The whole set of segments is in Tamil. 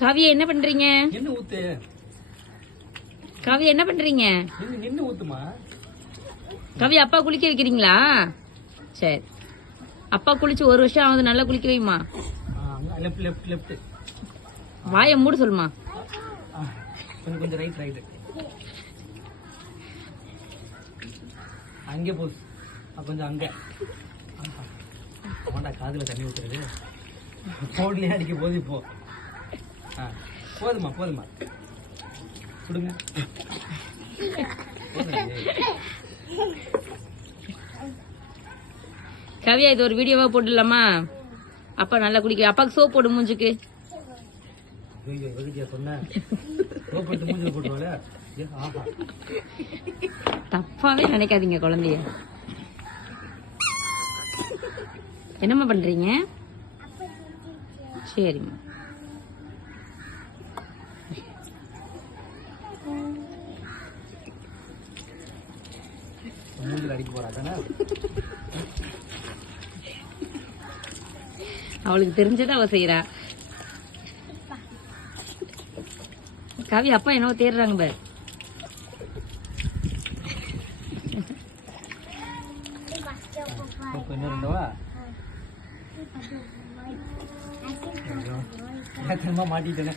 காவியா என்ன பண்றீங்க? நின்னு ஊத்து. காவியா என்ன பண்றீங்க? நின்னு ஊத்துமா? காவியா அப்பா குளிக்க வைக்கிறீங்களா? சரி. அப்பா குளிச்சு ஒரு வருஷம் ஆகுது நல்லா குளிக்க வைமா வாயை மூட சொல்லுமா. கொஞ்சம் ரைட் ரைட் அங்கே போகுது கொஞ்சம் அங்க. போண்டா காதுல தண்ணி ஊத்துறது? போன்லயே அடிக்க போது இப்போ. ஆ, போதுமா போதுமா கொடுங்க. காவியா இது ஒரு வீடியோவா போட்டுடலாமா? அப்பா நல்லா குளிக்க அப்பாக்கு சோப் போடு மூஞ்சுக்கு. தப்பாவே நினைக்காதீங்க குழந்தைய. என்னம்மா பண்றீங்க? சரிம்மா. அவளுக்கு தெரிஞ்சதை அவ செய்யறா காவி அப்பா என்னவோ தேடுறாங்க பாரு. இன்னும் ரெண்டவா? திரும்ப மாட்டிட்டேனே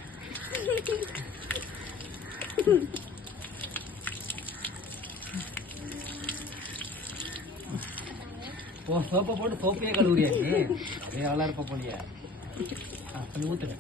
ஓ சோப்பை போட்டு சோப்பையே கழுவுறியா நீ? ஏ நல்லா இருப்ப போலியா. ஆ கொஞ்சம் ஊத்துங்க